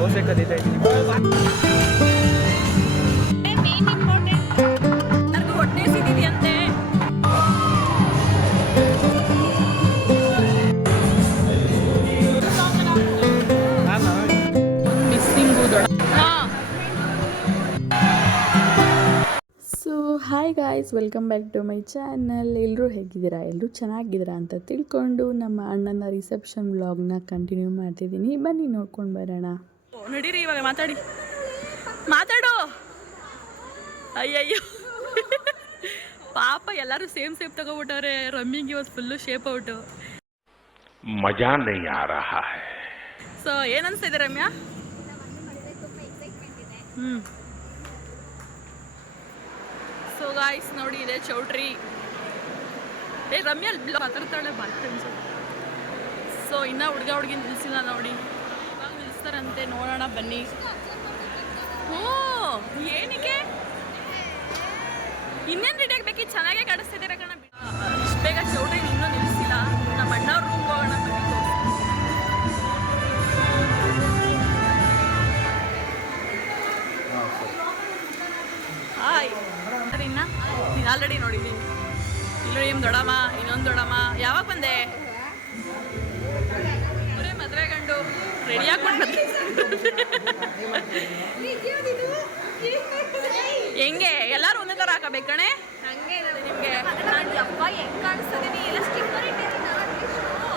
ದೋಸೆ ಕದೀತಾ ಇದ್ದೀನಿ. ಹೊಟ್ಟೆ ಸಿದ್ದಿದೆಯಂತೆ. So hi guys, welcome back to my channel. ಎಲ್ಲರೂ ಹೇಗಿದ್ದೀರಾ? ಎಲ್ಲರೂ ಚೆನ್ನಾಗಿದ್ದೀರಾ ಅಂತ ತಿಳ್ಕೊಂಡು ನಮ್ಮ ಅಣ್ಣನ ರಿಸೆಪ್ಷನ್ ವ್ಲಾಗ್ನ ಕಂಟಿನ್ಯೂ ಮಾಡ್ತಿದ್ದೀನಿ. ಬನ್ನಿ ನೋಡ್ಕೊಂಡು ಬರೋಣ. ನಡೀರಿ, ಇವಾಗ ಮಾತಾಡು. ಅಯ್ಯಯ್ಯೋ ಪಾಪ ಎಲ್ಲರೂ ಸೇಮ್ ತಗೋಬಿಟ್ಟವ್ರೆ. ರಮ್ಮಿಂಗ್ ಇವತ್ತು ಫುಲ್ಲು ಶೇಪ್ ಔಟು. ಮಜಾ ನೈ ಆ ರಹಾ ಹೈ. ಸೊ ಏನು ಅನಿಸ್ತಾ ಇದೆ ರಮ್ಯಾ? ಸೊ ಗಾಯ್ಸ್ ನೋಡಿ, ಇದೆ ಚೌಟ್ರಿ. ರಮ್ಯಾ ಮಾತಾಡ್ತಾಳೆ ಬಾಯ್ ಫ್ರೆಂಡ್ಸ್. ಸೊ ಇನ್ನೂ ಹುಡುಗಿ ನಿಲ್ಸಿಲ್ಲ ನೋಡಿ, ಇವಾಗ ನಿಲ್ಲಿಸ್ತಾರಂತೆ. ನೋಡೋಣ ಬನ್ನಿ. ಓ ಏನಕ್ಕೆ ಇನ್ನೇನು ರೆಡಿ ಆಗ್ಬೇಕಿತ್ತು? ಚೆನ್ನಾಗೇ ಕಾಣಿಸ್ತಿದ್ದೀರ ಕಣ. ಇಷ್ಟು ಬೇಗ ಚೌಟ್ರಿ ಇನ್ನೂ ನಿಲ್ಲಿಸಿಲ್ಲ. ನಮ್ಮ ಅಣ್ಣವ್ರ ರೂಮ್ಗೆ ಹೋಗೋಣ ಬನ್ನಿ. ಹಾಯ್, ಇನ್ನ ನೀನು ಆಲ್ರೆಡಿ ನೋಡಿದ್ದೀನಿ. ಇಲ್ಲಿ ನಿಮ್ಮ ದೊಡ್ಡಮ್ಮ, ಇನ್ನೊಂದು ದೊಡ್ಡಮ್ಮ. ಯಾವಾಗ ಬಂದೆ? ಬರೀ ಮದುವೆ ಗಂಡು ರೆಡಿ ಹಾಕೊಂಡು ಬಂದೆ. ಹೆಂಗೆ ಎಲ್ಲರೂ ಒಂದೇ ಥರ ಹಾಕಬೇಕಣೆ? ನಿಮಗೆ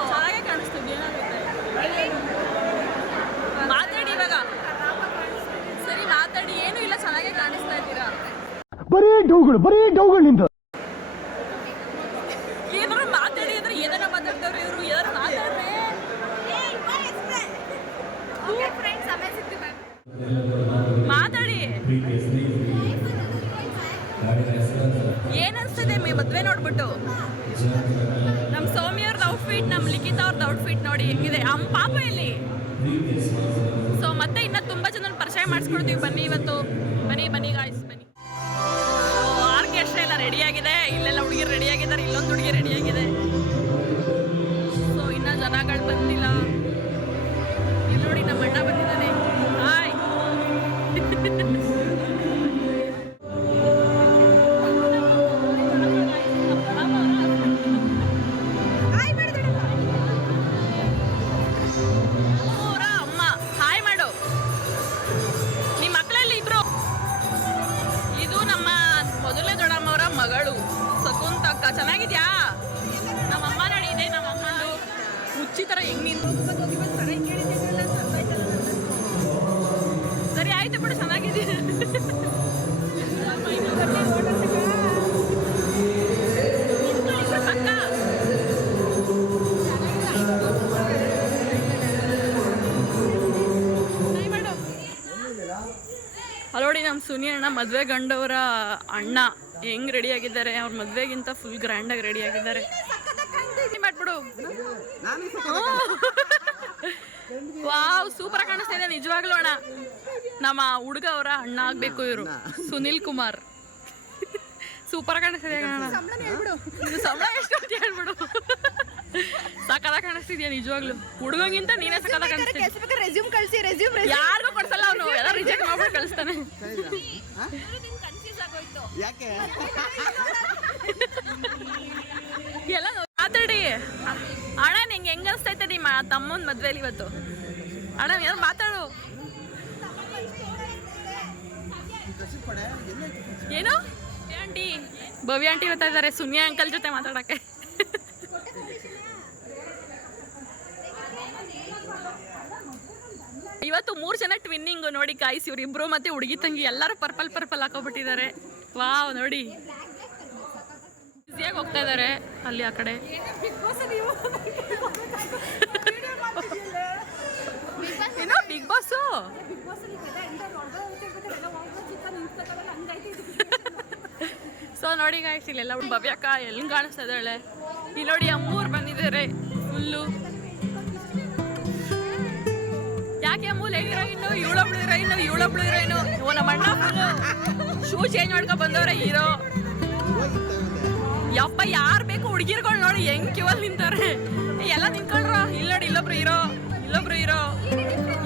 ಚೆನ್ನಾಗೇ ಕಾಣಿಸ್ತೀವಿ. ಮಾತಾಡಿ ಇವಾಗ. ಸರಿ ಮಾತಾಡಿ. ಏನೂ ಇಲ್ಲ, ಚೆನ್ನಾಗೇ ಕಾಣಿಸ್ತಾ ಇದ್ದೀರಾ. ಬರೀ ಡೌಗಳು ನಿಂದು. ಏನಾರು ಮಾತಾಡಿ ಅಂದ್ರೆ ಏನಾರ ಮಾತಾಡ್ತಾವ್ರೆ ಇವರು. ಏನಾರು ಮಾತಾಡ್ರೆ ಮಾತಾಡಿ. ಏನ್ ಅನ್ಸ್ತದೆ ಮದ್ವೆ ನೋಡ್ಬಿಟ್ಟು? ನಮ್ ಸೌಮ್ಯವ್ರದ್ದು ಔಟ್ಫಿಟ್, ನಮ್ ಲಿಖಿತ ಅವ್ರದ್ದು ಔಟ್ಫಿಟ್ ನೋಡಿ ಹೆಂಗಿದೆ. ಪಾಪ ಇಲ್ಲಿ. ಸೊ ಮತ್ತೆ ಇನ್ನ ತುಂಬಾ ಜನ ಪರಿಚಯ ಮಾಡಿಸ್ಕೊಡ್ತೀವಿ. ಬನ್ನಿ ಇವತ್ತು. ಬನ್ನಿ ಗಾಯ್ಸ್, ಬನ್ನಿ. ಆರ್ಕೆಸ್ಟ್ರಾ ಎಲ್ಲ ರೆಡಿ ಆಗಿದೆ. ಇಲ್ಲೆಲ್ಲ ಹುಡುಗಿರು ರೆಡಿ ಆಗಿದ್ದಾರೆ. ಇಲ್ಲೊಂದು ಹುಡುಗಿ ರೆಡಿ ಆಗಿದೆ. ಸೊ ಇನ್ನ ಜನಗಳು ಬಂದಿಲ್ಲ. ಇಲ್ಲಿ ನೋಡಿ, ನಮ್ಮ ಅಣ್ಣ ಬಂದಿದ್ದಾನೆ. ಹಾಯ್. ಅಮ್ಮ ಹಾಯ್ ಮಾಡು. ನಿಮ್ಮ ಮಕ್ಕಳಲ್ಲಿ ಇಬ್ರು. ಇದು ನಮ್ಮ ಮೊದಲನೇ ದೊಡ್ಡಮ್ಮವರ ಮಗಳು ಸಕುಂತಕ್ಕ. ಚೆನ್ನಾಗಿದ್ಯಾ? ನಮ್ಮಮ್ಮ ನೋಡಿ, ಇದೆ ನಮ್ಮಮ್ಮಂದು ಮುಚ್ಚಿ ಥರ ಹೆಂಗ್ ನಿಂತು. ಸರಿ ಆಯ್ತು ಬಿಡು, ಚೆನ್ನಾಗಿದೆ. ನೋಡಿ, ನಮ್ಮ ಸುನಿ ಅಣ್ಣ ಮದುವೆ ಗಂಡವರ ಅಣ್ಣ ಹೆಂಗ್ ರೆಡಿ ಆಗಿದ್ದಾರೆ. ಅವ್ರ ಮದುವೆಗಿಂತ ಫುಲ್ ಗ್ರ್ಯಾಂಡಾಗಿ ರೆಡಿ ಆಗಿದ್ದಾರೆ. ಮಾಡ್ಬಿಡು. ವಾವ್, ಸೂಪರ್ ಕಾಣಿಸ್ತಾ ಇದೆ ನಿಜವಾಗ್ಲೂ ಅಣ್ಣ. ನಮ್ಮ ಹುಡುಗ ಅವರ ಅಣ್ಣ ಆಗ್ಬೇಕು ಇವರು, ಸುನಿಲ್ ಕುಮಾರ್. ಸೂಪರ್ ಕಾಣಿಸ್ತಿದೆ ಅಣ್ಣ. ಇದು ಸಂಬಳ ಎಷ್ಟು ಅಂತ ಹೇಳ್ಬಿಡು. ಸಕಲ ಕಾಣಿಸ್ತಿದ್ಯಾ ನಿಜವಾಗ್ಲು. ಹುಡುಗಂಗಿಂತ ನೀನೇ ಸಕಲ ಕಾಣಿಸ್ತಿದ್ಯಾ. ಯಾರಿಗೂ ಕೊಡ್ಸಲ್ಲ ಅವನು, ಎಲ್ಲ ರಿಜೆಕ್ಟ್ ಮಾಡ್ಬಿಟ್ಟು ಕಳಿಸ್ತಾನೆ. ಎಲ್ಲ ಮಾತಾಡಿ. ಅಣ್ಣ ನಿಂಗೆ ಹೆಂಗ ಅನ್ಸ್ತೈತೆ ನಿಮ್ಮ ತಮ್ಮನ ಮದ್ವೆಲಿ ಇವತ್ತು? ಅಣ್ಣ ಏನೋ ಮಾತಾಡು. ಏನು ಆಂಟಿ? ಭವ್ಯ ಆಂಟಿ ಬರ್ತಾ ಇದ್ದಾರೆ ಸುನಿಯಾ ಅಂಕಲ್ ಜೊತೆ ಮಾತಾಡಕ್ಕೆ. ಇವತ್ತು 3 ಜನ ಟ್ವಿನ್ನಿಂಗ್ ನೋಡಿ ಕಾಯಿಸಿ. ಇವ್ರಿಬ್ರು ಮತ್ತೆ ಹುಡುಗಿ ತಂಗಿ ಎಲ್ಲರೂ ಪರ್ಪಲ್ ಹಾಕೋಬಿಟ್ಟಿದ್ದಾರೆ. ವಾವ್ ನೋಡಿ, ಈಸಿಯಾಗಿ ಹೋಗ್ತಾ ಇದ್ದಾರೆ ಅಲ್ಲಿ ಆ ಕಡೆ. ಏನೋ ಬಿಗ್ ಬಾಸ್. ಸೊ ನೋಡಿ ಗಾಯ್ಸ್, ಇಲ್ಲೆಲ್ಲ ಭವ್ಯಕ್ಕ ಎಲ್ಲಿ ಕಾಣಿಸ್ತಾ ಇದ್ದಾಳೆ. ಇಲ್ಲಿ ನೋಡಿ, ಅಮ್ಮೂರು ಬಂದಿದ್ದಾರೆ ಫುಲ್ಲು. ಯಾಕೆ ಅಮ್ಮೂಲ್ ಹೀರೋಯಿನ್ನು? ಇವಳೊಬ್ಳು ಹೀರೋಯಿನು. ನಮ್ಮ ಅಣ್ಣ ಶೂ ಚೇಂಜ್ ಮಾಡ್ಕೊ ಬಂದವ್ರೆ ಹೀರೋ. ಯಪ್ಪ, ಯಾರು ಬೇಕು ಹುಡುಗಿರ್ಗಳು ನೋಡಿ ಹೆಂಗ್ ಕ್ಯೂ ಅಲ್ಲಿ ನಿಂತವ್ರೆ. ಎಲ್ಲ ನಿಂತ್ಕೊಂಡ್ರು. ಇಲ್ಲಿ ನೋಡಿ, ಇಲ್ಲೊಬ್ರು ಹೀರೋ.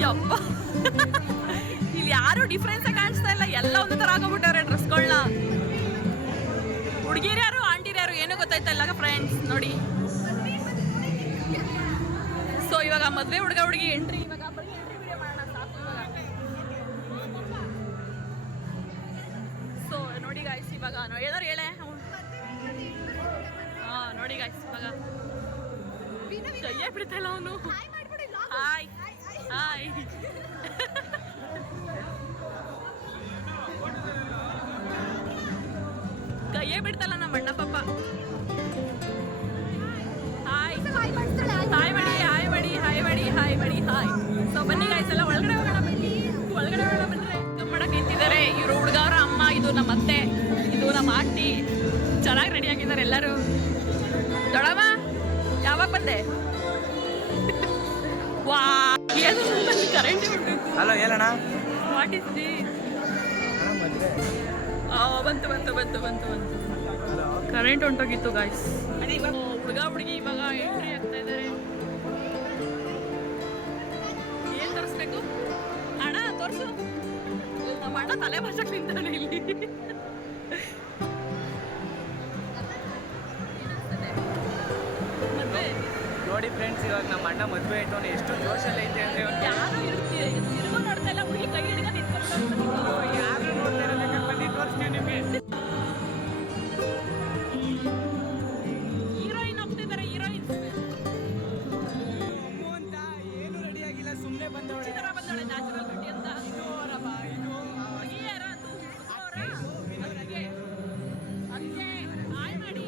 ಯಪ್ಪ ಇಲ್ಲಿ ಯಾರು ಡಿಫ್ರೆನ್ಸ್ ಕಾಣಿಸ್ತಾ ಇಲ್ಲ, ಎಲ್ಲ ಒಂದೇ ತರ ಆಗೋಗ್ಬಿಟ್ಟವ್ರೆ ಡ್ರೆಸ್ಗಳನ್ನ. ಹುಡುಗಿರು ಯಾರು ಆಂಟಿರು ಯಾರು ಏನೂ ಗೊತ್ತಾಯ್ತಾ ಇಲ್ಲ ಫ್ರೆಂಡ್ಸ್ ನೋಡಿ. ಸೊ ಇವಾಗ ಮದುವೆ ಹುಡುಗ ಹುಡುಗಿ ಎಂಟ್ರಿ, ಇವಾಗ ಬರೀ ಎಂಟ್ರಿ ವಿಡಿಯೋ ಮಾಡೋಣ ಸಾಕು ಇವಾಗ. ಸೊ ನೋಡಿ ಗಾಯ್ಸ್, ಇವಾಗ ಏನಾರು ಹೇಳೆ. ಹಾಂ ನೋಡಿ ಗಾಯ್ಸ್, ಇವಾಗ ಕೈಯೇ ಬಿಡ್ತಾ ಇಲ್ಲ ಅವನು. ಹಾಯ್ ಹಾಯ್ ಕೈಯೇ ಬಿಡ್ತಲ್ಲ ನಮ್ಮ ಅಣ್ಣ ಪಾಪ. ಹಾಯ್ ಹಾಯ್ ಮಾಡಿ ಹಾಯ್ ಮಾಡಿ ಹಾಯ್ ಮಾಡಿ ಹಾಯ್ ಮಾಡಿ ಹಾಯ್. ಸೊ ಬನ್ನಿ ಗಾಯ್ಸ್ ಎಲ್ಲ ಒಳಗಡೆ ಹೋಗೋಣ, ಬನ್ನಿ ಒಳಗಡೆ ಹೋಗೋಣ ಬಂದ್ರೆ. ಮಾಡಕ್ಕೆ ನಿಂತಿದ್ದಾರೆ ಇವರು ಹುಡುಗವ್ರ ಅಮ್ಮ, ಇದು ನಮ್ಮ ಅತ್ತೆ, ಇದು ನಮ್ಮ ಆಂಟಿ. ಚೆನ್ನಾಗಿ ರೆಡಿ ಆಗಿದ್ದಾರೆ ಎಲ್ಲರೂ. ದೊಡಮ್ಮ ಯಾವಾಗ ಬಂದೆ? ವಾ ಕರೆಂಟ್ ಹಲೋ ಹೇಳೋಣ. What is the? ಬಂತು ಬಂತು ಬಂತು ಬಂತು ಬಂತು ಕರೆಂಟ್ ಹೊಂಟೋಗಿತ್ತು ಗಾಯ್ಸ್. ಹುಡುಗ ಹುಡುಗಿ ಇವಾಗ ಎಂಟ್ರಿ ಆಗ್ತಾ ಇದ್ದಾರೆ. ಏನ್ ತೋರಿಸ್ಬೇಕು ಅಣ್ಣ? ತೋರಿಸು. ನಮ್ಮ ಅಣ್ಣ ತಲೆ ಭಾಷಕ್ಕೆ ನಿಂತಾನೆ ಇಲ್ಲಿ. ಮದ್ವೆ ನೋಡಿ ಫ್ರೆಂಡ್ಸ್, ಇವಾಗ ನಮ್ಮ ಅಣ್ಣ ಮದುವೆ ಇಟ್ಟು ಎಷ್ಟು ಜೋಶಲ್ಲಿ ಐತೆ ಅಂದ್ರೆ ಯಾರು ಇರ್ತೀವಿ ತಿರುಗೋ ನೋಡ್ತಾ ಇಲ್ಲ. ಹುಡುಗಿ ಕೈ ಹಿಡಿದ ಯಾರು ನೋಡ್ತಾ ಇರಲ್ಲ. ಬನ್ನಿ ತೋರಿಸ್ತೀವಿ ನಿಮಗೆ. ಹೀರೋಯಿನ್ ಹೋಗ್ತಿದ್ದಾರೆ, ಹೀರೋಯಿನ್ ಅಂತ ಏನು ರೆಡಿ ಆಗಿಲ್ಲ, ಸುಮ್ಮನೆ ಬಂದವಳೆ. ಚಿತ್ರ ಬಂದವಳೆ ನ್ಯಾಚುರಲ್ ಬ್ಯೂಟಿ ಅಂತ. ಹುಡುಗಿ ಯಾರು ಅದು? ಅದಕ್ಕೆ ಹಾಯ್ ಮಾಡಿ.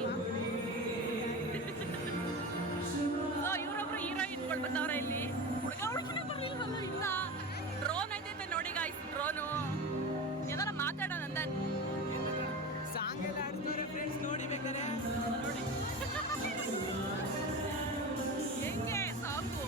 ಇವರೊಬ್ರು ಹೀರೋಯಿನ್ಗಳು ಬಂದವ್ರೆ ಇಲ್ಲಿ. ಹುಡುಗ ಹುಡುಗಿನೇ ಬರ್ಲಿಲ್ವಲ್ಲ? ಇಲ್ಲ, ಡ್ರೋನ್ ಐತೈತೆ ನೋಡಿ ಗಾಯ್ಸ್, ಡ್ರೋನು. ಏನಾರ ಮಾತಾಡೋಣ ನಂದನ್. ಸಾಂಗ್ ಎಲ್ಲ ಆಡ್ತಾರೆ ಫ್ರೆಂಡ್ಸ್, ನೋಡಿ ಬೇಕಾರೆ ನೋಡಿ ಹೆಂಗೆ ಸಾಂಗು.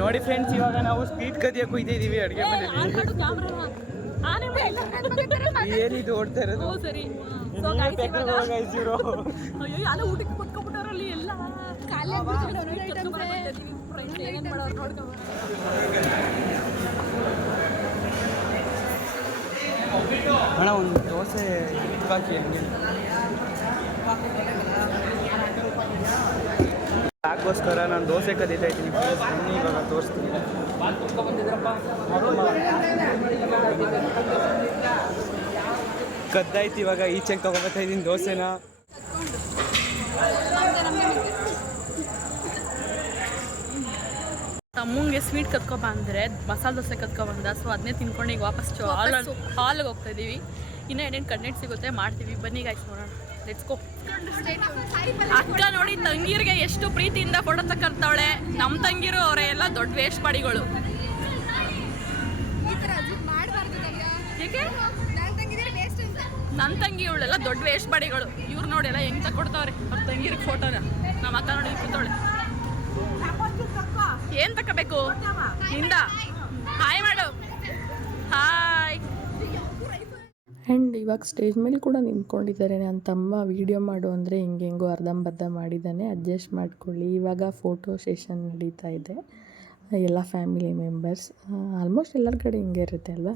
ನೋಡಿ ಫ್ರೆಂಡ್ಸ್, ಇವಾಗ ನಾವು ಸ್ಪೀಡ್ ಕದಿಯಕ್ಕೆ ಹೋಗ್ತಿದ್ದೀವಿ ಅಡುಗೆ ಮನೆಯಲ್ಲಿ. ಏನಿದು ಓಡ್ತಾ ಇರೋದು? ಸರಿ ಇವರು ಅಯ್ಯೋ ಎಲ್ಲ ಊಟಕ್ಕೆ ಕುತ್ಕೊಂಡ್ಬಿಟ್ಟವ್ರಲ್ಲಿ ಎಲ್ಲ. ಏನೇನು ಮಾಡೋರು ನೋಡ್ಕೊ. ಅಣ್ಣ ಒಂದು ದೋಸೆ ಹಾಕಿ ಹಂಗೆ. ಯಾಕೋಸ್ಕರ ನಾನು ದೋಸೆ ಕದೀತಾ ಇದ್ದೀನಿ. ಬನ್ನಿ ಇವಾಗ ತೋರಿಸ್ತೀನಿ. ಕದ್ದಾಯ್ತು, ಇವಾಗ ಈಚೆಗೆ ತೊಗೊಬತ್ತಾ ಇದ್ದೀನಿ ದೋಸೆನ. ತಮ್ಮಂಗೆ ಸ್ವೀಟ್ ಕತ್ಕೊಬ ಅಂದರೆ ಮಸಾಲೆ ದೋಸೆ ಕತ್ಕೊಬಂದ. ಸೊ ಅದನ್ನೇ ತಿನ್ಕೊಂಡು ಈಗ ವಾಪಸ್ ಹಾಲ್ಗೆ ಹೋಗ್ತಾ ಇದ್ದೀವಿ. ಇನ್ನೂ ಏನೇನು ಕಂಟೆಂಟ್ ಸಿಗುತ್ತೆ ಮಾಡ್ತೀವಿ. ಬನ್ನಿ ಗಾಯ್ಸ್ ನೋಡೋಣ. Let's go. ಅಕ್ಕ ನೋಡಿ ತಂಗಿರಿಗೆ ಎಷ್ಟು ಪ್ರೀತಿಯಿಂದ ಫೋಟೋ ತಕ್ಕಂತವಳೆ. ನಮ್ಮ ತಂಗಿರು ಅವರೇ ಎಲ್ಲ ದೊಡ್ಡ ವೇಸ್ಟ್ ಪಾಡಿಗಳು. ಏಕೆ ನನ್ನ ತಂಗಿ ಇವಳೆಲ್ಲ ದೊಡ್ಡ ವೇಸ್ಟ್ ಪಾಡಿಗಳು. ಇವ್ರು ನೋಡಿ ಎಲ್ಲ ಹೆಂಗೆ ತಕ್ಕೊಡ್ತಾವ್ರೆ ಅವ್ರ ತಂಗಿರಿಗೆ ಫೋಟೋನ. ನಮ್ಮ ಅಕ್ಕ ನೋಡಿ ಕೂತವಳೆ. ಏನ್ ತಗೋಬೇಕು ನಿಂದ? ಹಾಯ್ ಮಾಡು. ಹಾಯ್. ಆ್ಯಂಡ್ ಇವಾಗ ಸ್ಟೇಜ್ ಮೇಲೆ ಕೂಡ ನಿಂತ್ಕೊಂಡಿದ್ದಾರೆ. ನನ್ನ ತಮ್ಮ ವೀಡಿಯೋ ಮಾಡು ಅಂದರೆ ಹಿಂಗೆಂಗೋ ಅರ್ಧಂಬರ್ಧ ಮಾಡಿದ್ದಾನೆ, ಅಡ್ಜಸ್ಟ್ ಮಾಡ್ಕೊಳ್ಳಿ. ಇವಾಗ ಫೋಟೋ ಸೆಷನ್ ನಡೀತಾ ಇದೆ. ಎಲ್ಲ ಫ್ಯಾಮಿಲಿ ಮೆಂಬರ್ಸ್, ಆಲ್ಮೋಸ್ಟ್ ಎಲ್ಲರ ಕಡೆ ಹಿಂಗೆ ಇರುತ್ತೆ ಅಲ್ವಾ.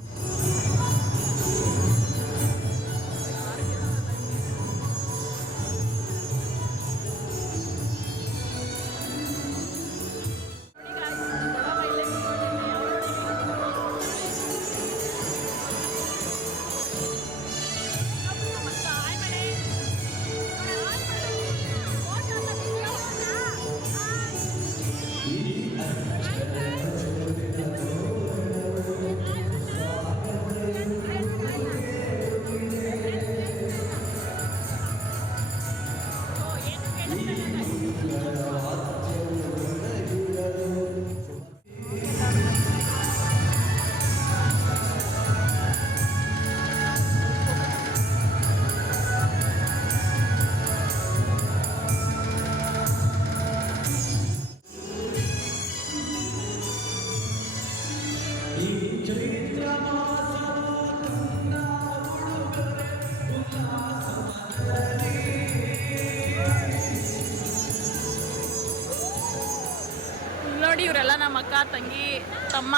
ನೋಡಿ ಇವರೆಲ್ಲ ನಮ್ಮ ಅಕ್ಕ ತಂಗಿ ತಮ್ಮ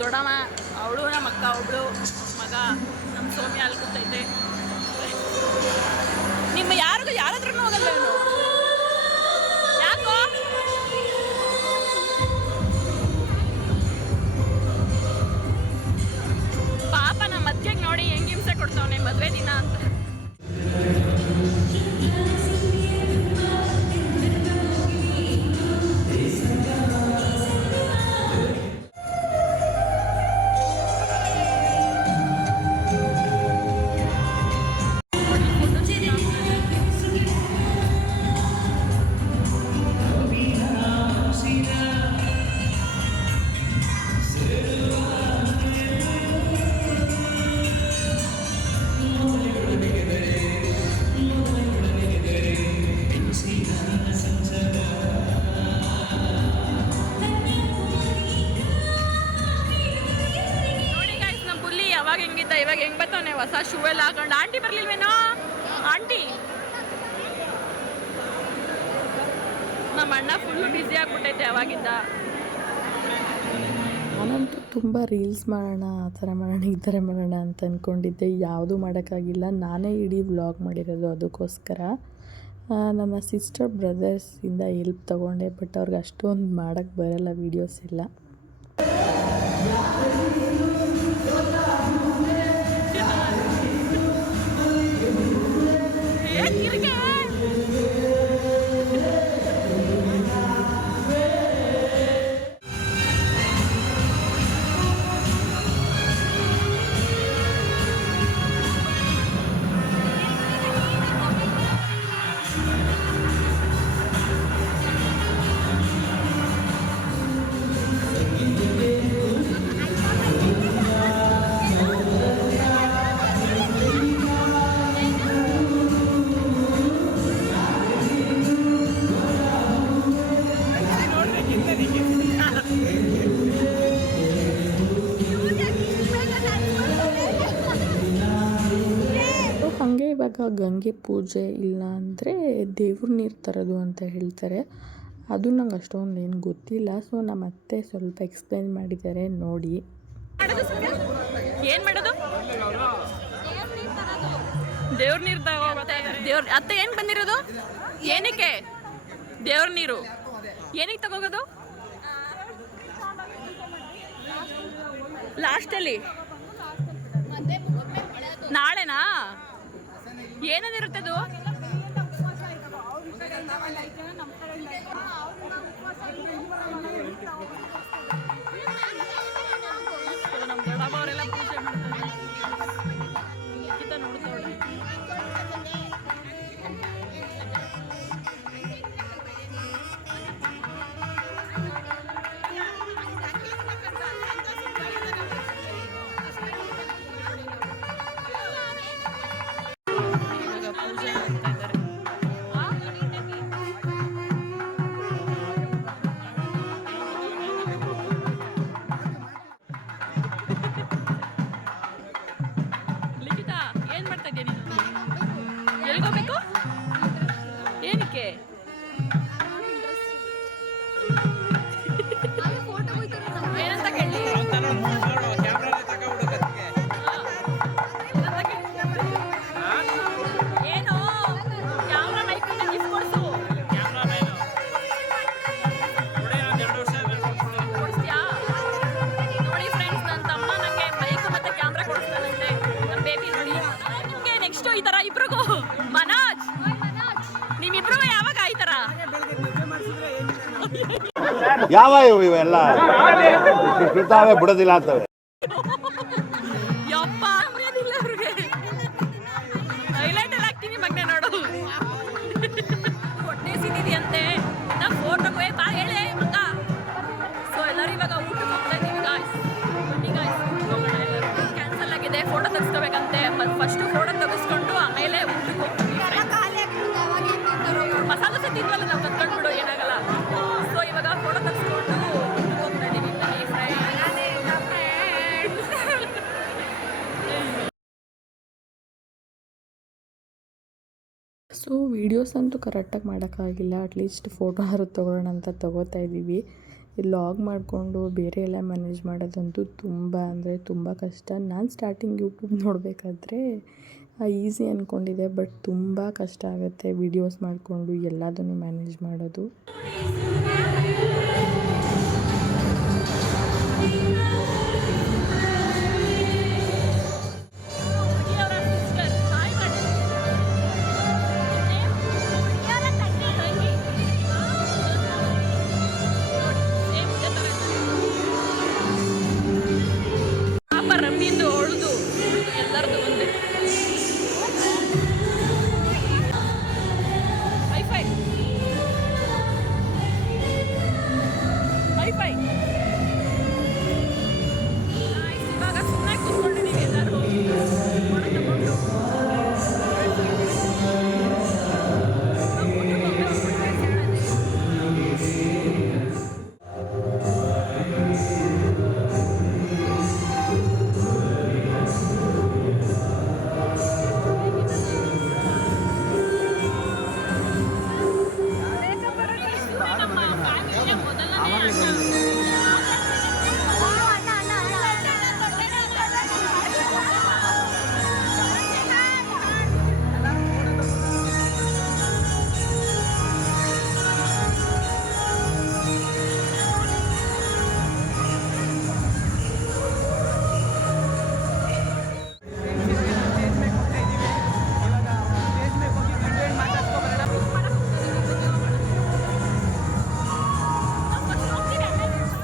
ದೊಡ್ಡಮ್ಮ, ಅವಳು ನಮ್ಮ ಅಕ್ಕ, ಒಬ್ಳು ಮಗ ನಮ್ಮ ಸೌಮ್ಯ ಅಲ್ಲಿ ಕೂತೈತೆ. ನಿಮ್ಮ ಯಾರಾದ್ರೂ ಹೋಗಲ್ಲ ಇವನು, ಯಾಕೋ? ಪಾಪ ನಮ್ಮ ಮದ್ವೆಗೆ ನೋಡಿ ಹೆಂಗ್ ಹಿಂಸೆ ಕೊಡ್ತಾವನೆ ಮದ್ವೆ ದಿನ ಅಂತ. ಇವಾಗ ಹೆಂಗ್ ಬರ್ತಾವನೆ ಹೊಸ ಶೂ ಎಲ್ಲ ಹಾಕೊಂಡು. ಆಂಟಿ ಬರ್ಲಿಲ್ವೇನೋ? ಆಂಟಿ ನಮ್ಮ ಅಣ್ಣ ಫುಲ್ಲು ಬ್ಯುಸಿ ಆಗ್ಬಿಟ್ಟೈತೆ ಅವಾಗಿದ್ದ. ನಾನಂತೂ ತುಂಬ ರೀಲ್ಸ್ ಮಾಡೋಣ, ಆ ಥರ ಮಾಡೋಣ, ಈ ಥರ ಮಾಡೋಣ ಅಂತ ಅಂದ್ಕೊಂಡಿದ್ದೆ. ಯಾವುದೂ ಮಾಡೋಕ್ಕಾಗಿಲ್ಲ. ನಾನೇ ಇಡೀ ವ್ಲಾಗ್ ಮಾಡಿರೋದು ಅದಕ್ಕೋಸ್ಕರ. ನನ್ನ ಸಿಸ್ಟರ್ ಬ್ರದರ್ಸಿಂದ ಹೆಲ್ಪ್ ತೊಗೊಂಡೆ, ಬಟ್ ಅವ್ರಿಗೆ ಅಷ್ಟೊಂದು ಮಾಡೋಕ್ಕೆ ಬರೋಲ್ಲ ವೀಡಿಯೋಸ್ ಎಲ್ಲ. ಹಾಗೆ ಇವಾಗ ಗಂಗೆ ಪೂಜೆ ಇಲ್ಲ ಅಂದರೆ ದೇವ್ರ ನೀರು ತರೋದು ಅಂತ ಹೇಳ್ತಾರೆ. ಅದು ನಂಗೆ ಅಷ್ಟೊಂದು ಏನು ಗೊತ್ತಿಲ್ಲ. ಸೊ ನಮ್ಮ ಅತ್ತೆ ಸ್ವಲ್ಪ ಎಕ್ಸ್ಪ್ಲೈನ್ ಮಾಡಿದ್ದಾರೆ, ನೋಡಿ. ಏನು ಮಾಡೋದು? ದೇವ್ರ ನೀರು ದೇವ್ರ ಅತ್ತೆ ಏನು ಬಂದಿರೋದು? ಏನಕ್ಕೆ ದೇವ್ರ ನೀರು? ಏನಕ್ಕೆ ತಗೋಗೋದು? ಲಾಸ್ಟಲ್ಲಿ ನಾಳೆನಾ? ಏನದಿರುತ್ತೆ ಅದು? ನಮ್ಮ ದೊಡ್ಡಮ್ಮ ಅವರೆಲ್ಲ ಪೂಜೆ ಮಾಡ್ತಾರೆ. ನೋಡ್ತಾಳೆ. ಎಲ್ಗೋಬೇಕು? ಏನಕ್ಕೆ? ಏನಂತ ಕೇಳಿ? ಏನು ಕ್ಯಾಮ್ರಾ ಮೈಕ್ ಗಿಫ್ಟ್ ಕೊಡ್ಸು. ಕೊಡಿಸ್ತೀಯಾ? ನೋಡಿ ಫ್ರೆಂಡ್ಸ್, ನನ್ನ ತಮ್ಮ ನನಗೆ ಮೈಕ್ ಮತ್ತೆ ಕ್ಯಾಮ್ರಾ ಕೊಡಿಸ್ತಾನಂತೆ. ನಮ್ಮ ಬೇಬಿ ನೋಡಿ. ನಿಮಗೆ ನೆಕ್ಸ್ಟ್ ಈ ಥರ ಇಬ್ರಿಗೂ ಮನೋಜ್, ನಿಮ್ಮಿಬ್ರು ಯಾವಾಗ ಈ ಥರ ಯಾವ ಇವೆಲ್ಲ ಬಿಡ್ತಾವೆ ಬಿಡೋದಿಲ್ಲ ಅಂತವೆ. ಯಪ್ಪ ಮರ್ಯಾದಿಲ್ಲ ಅವ್ರಿಗೆ. ಹೈಲೈಟ್ ಅಲ್ಲಿ ಹಾಕ್ತೀನಿ ಮಗ್ನೆ ನೋಡು. ಹೊಟ್ಟೆ ಸಿದ್ದಿದೆಯಂತೆ. ನಾವು ಫೋಟೋಗೆ ಬಾ ಹೇಳಿ ಮಗ. ಸೊ ಎಲ್ಲರೂ ಇವಾಗ ಊಟಕ್ಕೆ ಹೋಗ್ತಾ ಇದ್ದೀವಿ ಗಾಯ್ಸ್. ಬನ್ನಿ ಗಾಯ್ಸ್, ಹೋಗೋಣ. ಎಲ್ಲರೂ ಕ್ಯಾನ್ಸಲ್ ಆಗಿದೆ, ಫೋಟೋ ತೆಗಿಸ್ಕೋಬೇಕಂತೆ. ಫಸ್ಟ್ ಫೋಟೋ ತೆಗಿಸ್ಕೊಂಡು ಆಮೇಲೆ ಊಟಕ್ಕೆ ಹೋಗ್ತೀವಿ. ಮಸಾಲೆ ದೋಸೆ ತಿನ್ವಲ್ಲ ನಾವು, ಕತ್ಕೊಂಡ್ಬಿಡು, ಏನಾಗಲ್ಲ. ಸೊ ಇವಾಗ ಫೋಟೋ ತೆಗಿಸ್ಕೊಂಡು ಹೋಗ್ತಾ ಇದ್ದೀವಿ. ಬನ್ನಿ ಸೊ ವೀಡಿಯೋಸ್ ಅಂತೂ ಕರೆಕ್ಟಾಗಿ ಮಾಡೋಕ್ಕಾಗಿಲ್ಲ. ಅಟ್ಲೀಸ್ಟ್ ಫೋಟೋ ಆದ್ರೂ ತೊಗೊಳ್ಳೋಣ ಅಂತ ತೊಗೋತಾ ಇದ್ದೀವಿ. ಲಾಗ್ ಮಾಡಿಕೊಂಡು ಬೇರೆ ಎಲ್ಲ ಮ್ಯಾನೇಜ್ ಮಾಡೋದಂತೂ ತುಂಬ ಅಂದರೆ ತುಂಬ ಕಷ್ಟ. ನಾನು ಸ್ಟಾರ್ಟಿಂಗ್ ಯೂಟ್ಯೂಬ್ ನೋಡಬೇಕಾದ್ರೆ ಈಸಿ ಅಂದ್ಕೊಂಡಿದ್ದೆ, ಬಟ್ ತುಂಬ ಕಷ್ಟ ಆಗುತ್ತೆ ವೀಡಿಯೋಸ್ ಮಾಡಿಕೊಂಡು ಎಲ್ಲದನ್ನು ಮ್ಯಾನೇಜ್ ಮಾಡೋದು. ರಮ್ಮಿಂದು ಅವಳದು ಎಲ್ಲರದು ಒಂದೇ ಹೈಫೈ ಹೈಫೈ. ಇವಾಗ ಸುಮ್ಮನೆ ಕೂತ್ಕೊಂಡಿದ್ದೀವಿ ಎಲ್ಲರೂ ತಗೊಂಡು.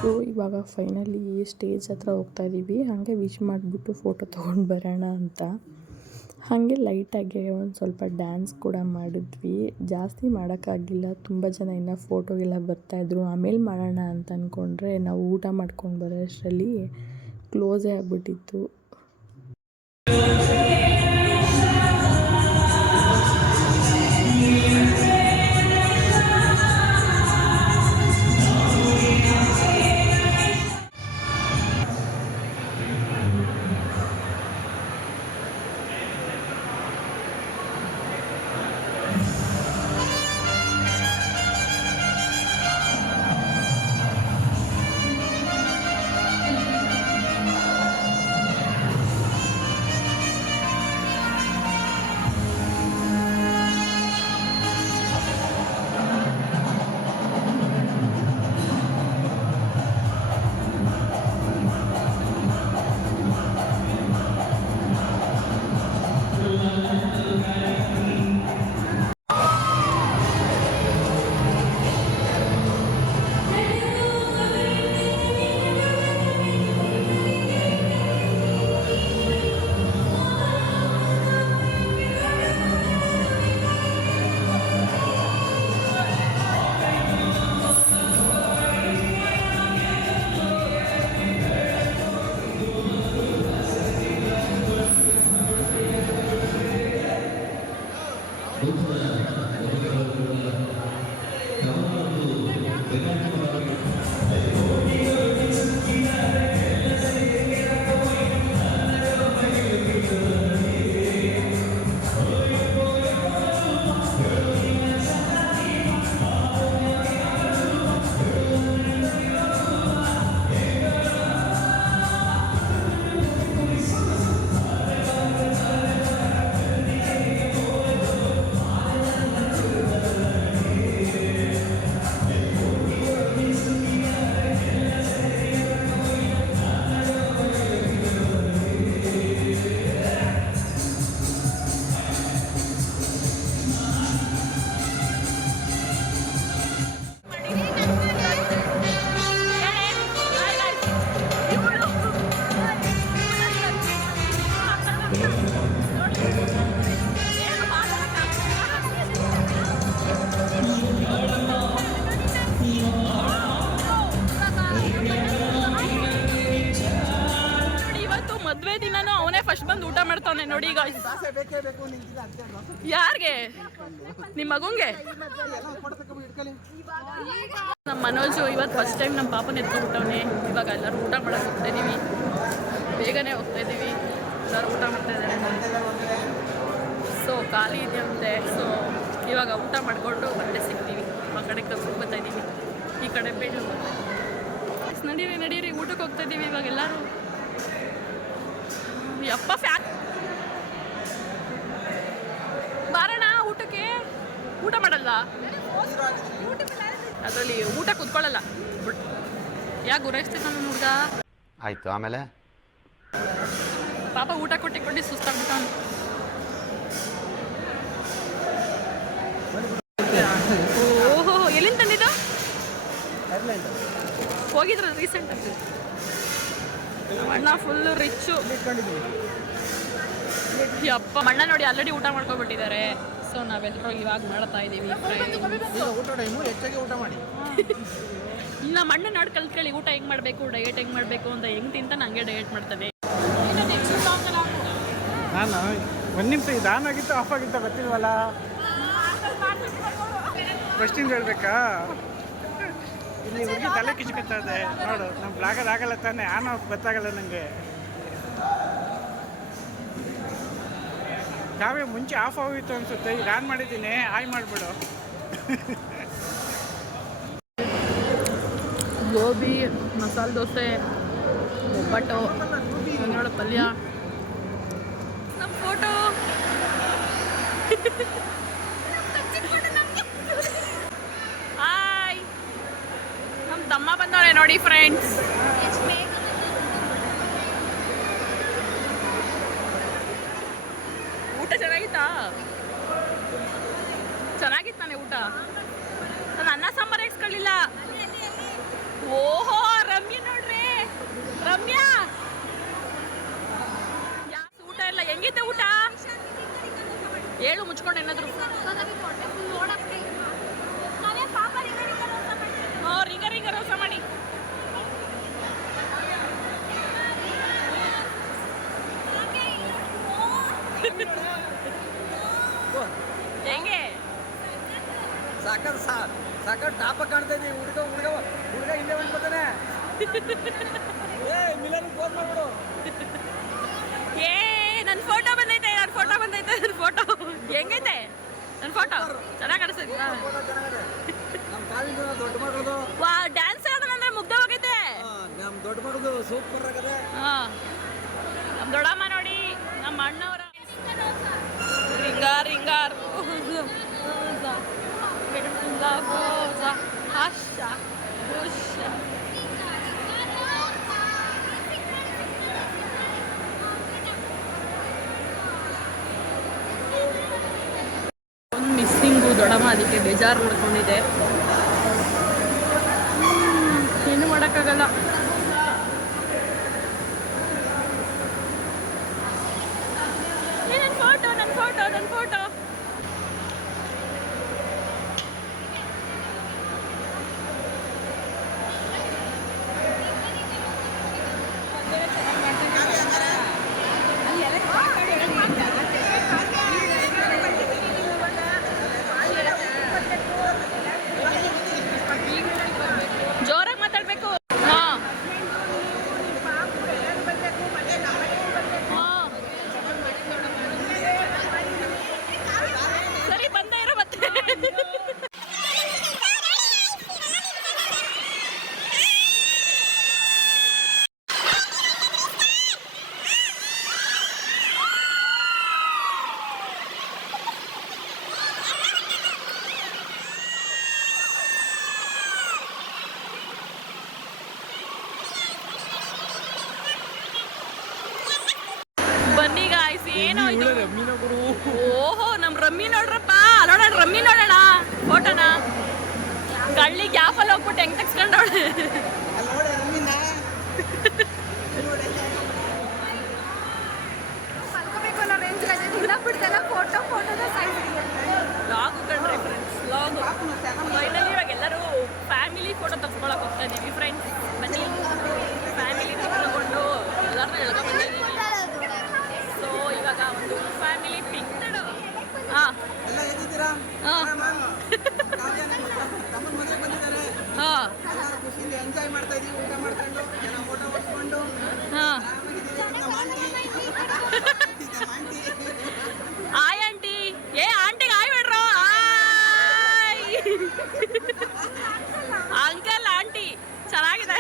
ಸೊ ಇವಾಗ ಫೈನಲಿ ಸ್ಟೇಜ್ ಹತ್ರ ಹೋಗ್ತಾ ಇದ್ದೀವಿ. ಹಾಗೆ ವಿಶ್ ಮಾಡಿಬಿಟ್ಟು ಫೋಟೋ ತೊಗೊಂಡು ಬರೋಣ ಅಂತ. ಹಾಗೆ ಲೈಟಾಗಿ ಒಂದು ಸ್ವಲ್ಪ ಡ್ಯಾನ್ಸ್ ಕೂಡ ಮಾಡಿದ್ವಿ. ಜಾಸ್ತಿ ಮಾಡೋಕ್ಕಾಗಿಲ್ಲ, ತುಂಬ ಜನ ಇನ್ನೂ ಫೋಟೋಗೆಲ್ಲ ಬರ್ತಾಯಿದ್ರು. ಆಮೇಲೆ ಮಾಡೋಣ ಅಂತ ಅಂದ್ಕೊಂಡ್ರೆ ನಾವು ಊಟ ಮಾಡ್ಕೊಂಡು ಬರೋಷ್ಟರಲ್ಲಿ ಕ್ಲೋಸೇ ಆಗಿಬಿಟ್ಟಿತ್ತು. ನೋಡಿ ಗಾಯ್ಸ್. ಯಾರಿಗೆ? ನಿಮ್ಮ ಮಗುಂಗೆ? ನಮ್ಮ ಮನೋಜು ಇವತ್ತು ಫಸ್ಟ್ ಟೈಮ್ ನಮ್ಮ ಪಾಪನ ಎತ್ಕೊಂಡ್ಬಿಟ್ಟವನೆ. ಇವಾಗ ಎಲ್ಲರೂ ಊಟ ಮಾಡೋಕೆ ಹೋಗ್ತಾ ಇದ್ದೀವಿ, ಬೇಗನೆ ಹೋಗ್ತಾ ಇದ್ದೀವಿ, ಎಲ್ಲರೂ ಊಟ ಮಾಡ್ತಾ ಇದ್ದಾರೆ. ಸೊ ಖಾಲಿ ಇದೆಯಂತೆ. ಸೊ ಇವಾಗ ಊಟ ಮಾಡಿಕೊಂಡು ಮತ್ತೆ ಸಿಗ್ತೀವಿ. ಆ ಕಡೆ ಕರ್ಕೊಂಡು ಬರ್ತಾ ಇದ್ದೀವಿ, ಈ ಕಡೆ ಬೆಳ್ಳು ನಡೀರಿ ನಡೀರಿ, ಊಟಕ್ಕೆ ಹೋಗ್ತಾ ಇದ್ದೀವಿ ಇವಾಗ ಎಲ್ಲರೂ. ಯಪ್ಪ ಬಾರಣ ಊಟಕ್ಕೆ. ಊಟ ಮಾಡಲ್ಲ ಅದರಲ್ಲಿ, ಊಟ ಕುತ್ಕೊಳ್ಳಲ್ಲ. ಯಾಕೆ ಗುರಾಯಿಸ್ತೀನಿ ನನ್ನ ಹುಡುಗ. ಆಯ್ತು, ಆಮೇಲೆ ಪಾಪ ಊಟ ಕೊಟ್ಟು ಸುಸ್ತಾಗ್ಬಿಟ್ಟ. ಓಹೋ, ಎಲ್ಲಿಂದ ತಂದಿದ್ದು? ಹೋಗಿದ್ರ ರೀಸೆಂಟ್ ಅಣ್ಣ ಫುಲ್ಲು ರಿಚ್ಚು. ಯಪ್ಪ ಮಣ್ಣ ನೋಡಿ ಆಲ್ರೆಡಿ ಊಟ ಮಾಡ್ಕೊಬಿಟ್ಟಿದ್ದಾರೆ. ಸೊ ನಾವೆಲ್ಲರೂ ಇವಾಗ ಮಾಡ್ತಾ ಇದ್ದೀವಿ. ನಮ್ಮ ಅಣ್ಣ ನೋಡಿ ಕಲ್ತ್ಕೊಳ್ಳಿ ಊಟ ಹೆಂಗೆ ಮಾಡಬೇಕು, ಡಯಟ್ ಹೆಂಗೆ ಮಾಡಬೇಕು ಅಂತ. ಹೆಂಗೆ ತಿಂತ ನಂಗೆ ಡಯಟ್ ಮಾಡ್ತದೆ. ನಾನು ಒಂದು ನಿಮಿಷ ಇದು ಆನ್ ಆಗಿತ್ತು ಆಫ್ ಆಗಿತ್ತು ಗೊತ್ತಿಲ್ವಲ್ಲ. ಫಸ್ಟಿಂದ ಹೇಳ್ಬೇಕಾ? ಇಲ್ಲಿ ಹುಡುಗಿ ತಲೆ ಕಿಚ್ಕೊತಾ ಇದೆ ನೋಡು. ನಮ್ಮ ಬ್ಲಾಗರ್ ಆಗಲ್ಲ ತಾನೆ, ಆನ್ ಆಫ್ ಗೊತ್ತಾಗಲ್ಲ ನನಗೆ. ಕಾವೇ ಮುಂಚೆ ಆಫ್ ಆಗೋಗಿತ್ತು ಅನ್ಸುತ್ತೆ, ಈಗ ಆನ್ ಮಾಡಿದ್ದೀನಿ. ಆಯ್ ಮಾಡಿಬಿಡು. ಗೋಬಿ, ಮಸಾಲೆ ದೋಸೆ, ಒಬ್ಬಟ್ಟು, ಒಂದೊಳ್ಳೆ ಪಲ್ಯ. ನಮ್ಮ ಫೋಟೋ ಹಾಯ್, ನಮ್ಮ ತಮ್ಮ ಬಂದವಳೆ ನೋಡಿ ಫ್ರೆಂಡ್ಸ್. ಊಟ ಚೆನ್ನಾಗಿತ್ತಾ? ಚೆನ್ನಾಗಿತ್ತಾನೆ ಊಟ. ನಾನು ಅನ್ನ ಸಾಂಬಾರು ಎಕ್ಸ್ಕೊಳ್ಳಿಲ್ಲ. ಓಹೋ, ರಮ್ಯಾ ನೋಡ್ರಿ, ರಮ್ಯಾ ಊಟ ಎಲ್ಲ ಹೆಂಗಿತ್ತು ಊಟ? ಹೇಳು ಮುಚ್ಕೊಂಡು ಏನಾದ್ರು. ರಿಂಗ ರಿಂಗ ರೋಸ ಮಾಡಿ. ಹೆಂಗೆ ಸಾಕ ಟಾಪ ಕಾಣ್ತಾ ಇದೀವಿ. ಹುಡುಗ ಹುಡುಗ ಹುಡುಗ ಹಿಂದೆ ಬಂದ್ಬಿಡ್ತಾನೆ. ಏ ನನ್ನ ಫೋಟೋ ಬಂದೈತೆ, ನನ್ನ ಫೋಟೋ ಬಂದೈತೆ, ನನ್ನ ಫೋಟೋ ಹೆಂಗೈತೆ? ನನ್ನ ಫೋಟೋ ಚೆನ್ನಾಗಿ ಕಾಣಿಸ್ತೈತಿ. ದೊಡ್ಡ ಮಗಳದು ವಾ, ಡ್ಯಾನ್ಸ್ ಆಡೋದಂದ್ರೆ ಮುಗ್ಧವಾಗೈತೆ. ನಮ್ಮ ದೊಡ್ಡ ಮಗಳದು ಸೂಪರ್ ಆಗದೆ. ನಮ್ಮ ದೊಡ್ಡಮ್ಮ ನೋಡಿ, ನಮ್ಮ ಅಣ್ಣವರ ರಿಂಗಾರ್ ರಿಂಗಾರ್ ಒಂದು ಮಿಸ್ಸಿಂಗು ದೊಡ್ಡಮ್ಮ, ಅದಕ್ಕೆ ಬೇಜಾರು ಮಾಡ್ಕೊಂಡಿದೆ. ಏನು ಮಾಡೋಕ್ಕಾಗಲ್ಲ. ನನ್ನ ಫೋಟೋ, ನನ್ನ ಫೋಟೋ, ನನ್ನ ಫೋಟೋ. ಜೋರಾಗಿ ಮಾತಾಡ್ಬೇಕು. ಸರಿ, ಬಂದೇ ಇರೋ ಮತ್ತೆ. ಬನ್ನಿ ಗಾಯ್ಸ್, ಏನೋ ಇದು. ಓಹೋ, ನಮ್ಮ ರಮ್ಮಿ ನೋಡ್ರಪ್ಪ. ನೋಡೋಣ ರಮ್ಮಿ, ನೋಡೋಣ ಫೋಟೋನ. ಕಳ್ಳಿ ಗ್ಯಾಪಲ್ಲಿ ಹೋಗ್ಬಿಟ್ಟು ಹೆಂಗ್ ತೆಗ್ಸ್ಕೊಂಡವಳೆ. ಲಾಗು ಕಣ್ರಿ ಫ್ರೆಂಡ್ಸ್, ಲಾಗು. ಫೈನಲಿ ಇವಾಗ ಎಲ್ಲರೂ ಫ್ಯಾಮಿಲಿ ಫೋಟೋ ತೆಗ್ಸ್ಕೊಳಕ್ ಹೋಗ್ತಾ ಇದೀವಿ ಫ್ರೆಂಡ್ಸ್. ಬನ್ನಿ, ಫ್ಯಾಮಿಲಿ ತಗೊಂಡು ಎಲ್ಲರನ್ನೂ ಎಳ್ಕೊಂಡು ಬಂದಿದ್ದೀವಿ. ಸೊ ಇವಾಗ ಒಂದು ಫ್ಯಾಮಿಲಿ ಪಿಕ್. ಹಾಂ ಎಂಜಾಯ್ ಮಾಡ್ತಾ ಇದೀವಿ, ಊಟ ಮಾಡ್ಕೊಂಡು ಫೋಟೋ ಹೊಡ್ಕೊಂಡು. ಆಯ್ ಆಂಟಿ, ಏ ಆಂಟಿಗೆ ಆಯ್ ಬಿಡ್ರು. ಆಯ್ ಅಂಕಲ್, ಆಂಟಿ ಚೆನ್ನಾಗಿದೆ.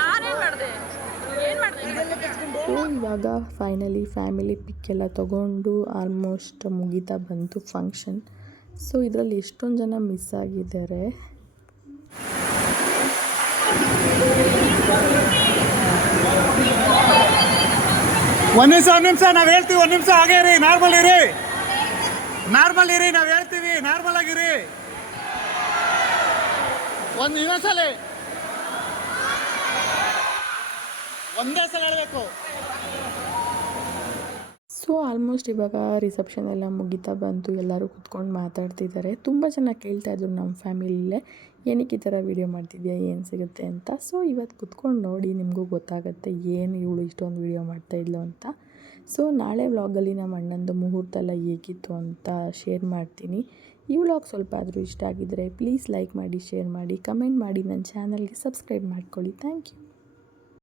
ನಾನೇನ್ ಮಾಡಿದೆ ಏನು ಮಾಡಿದೆ ಸೊ ಇವಾಗ ಫೈನಲಿ ಫ್ಯಾಮಿಲಿ ಪಿಕ್ ಎಲ್ಲ ತೊಗೊಂಡು ಆಲ್ಮೋಸ್ಟ್ ಮುಗಿತಾ ಬಂತು ಫಂಕ್ಷನ್. ಸೊ ಇದರಲ್ಲಿ ಎಷ್ಟೊಂದು ಜನ ಮಿಸ್ ಆಗಿದ್ದಾರೆ. ಒಂದು ನಿಮಿಷ ನಾವು ಹೇಳ್ತೀವಿ. ಒಂದು ನಿಮಿಷ ಹಾಗೇ ಇರಿ, ನಾರ್ಮಲ್ ಇರಿ, ನಾವು ಹೇಳ್ತೀವಿ, ನಾರ್ಮಲ್ ಆಗಿರಿ. ಒಂದು ಇನ್ನೊಂದ್ಸಲ ಒಂದೇ ಸಲ ಹೇಳಬೇಕು. ಸೊ ಆಲ್ಮೋಸ್ಟ್ ಇವಾಗ ರಿಸೆಪ್ಷನ್ ಎಲ್ಲ ಮುಗಿತಾ ಬಂತು. ಎಲ್ಲರೂ ಕೂತ್ಕೊಂಡು ಮಾತಾಡ್ತಿದ್ದಾರೆ. ತುಂಬ ಜನ ಕೇಳ್ತಾಯಿದ್ರು ನಮ್ಮ ಫ್ಯಾಮಿಲಿಯಲ್ಲೇ ಏನಕ್ಕೆ ಈ ಥರ ವೀಡಿಯೋ ಮಾಡ್ತಿದ್ಯಾ, ಏನು ಸಿಗುತ್ತೆ ಅಂತ. ಸೊ ಇವತ್ತು ಕುತ್ಕೊಂಡು ನೋಡಿ ನಿಮಗೂ ಗೊತ್ತಾಗುತ್ತೆ ಏನು ಇವಳು ಇಷ್ಟೊಂದು ವೀಡಿಯೋ ಮಾಡ್ತಾಯಿದ್ಲು ಅಂತ. ಸೊ ನಾಳೆ ವ್ಲಾಗಲ್ಲಿ ನಮ್ಮ ಅಣ್ಣಂದು ಮುಹೂರ್ತ ಎಲ್ಲ ಹೇಗಿತ್ತು ಅಂತ ಶೇರ್ ಮಾಡ್ತೀನಿ. ಈ ವ್ಲಾಗ್ ಸ್ವಲ್ಪ ಆದರೂ ಇಷ್ಟ ಆಗಿದ್ದರೆ ಪ್ಲೀಸ್ ಲೈಕ್ ಮಾಡಿ, ಶೇರ್ ಮಾಡಿ, ಕಮೆಂಟ್ ಮಾಡಿ, ನನ್ನ ಚಾನಲ್ಗೆ ಸಬ್ಸ್ಕ್ರೈಬ್ ಮಾಡ್ಕೊಳ್ಳಿ. Thank you.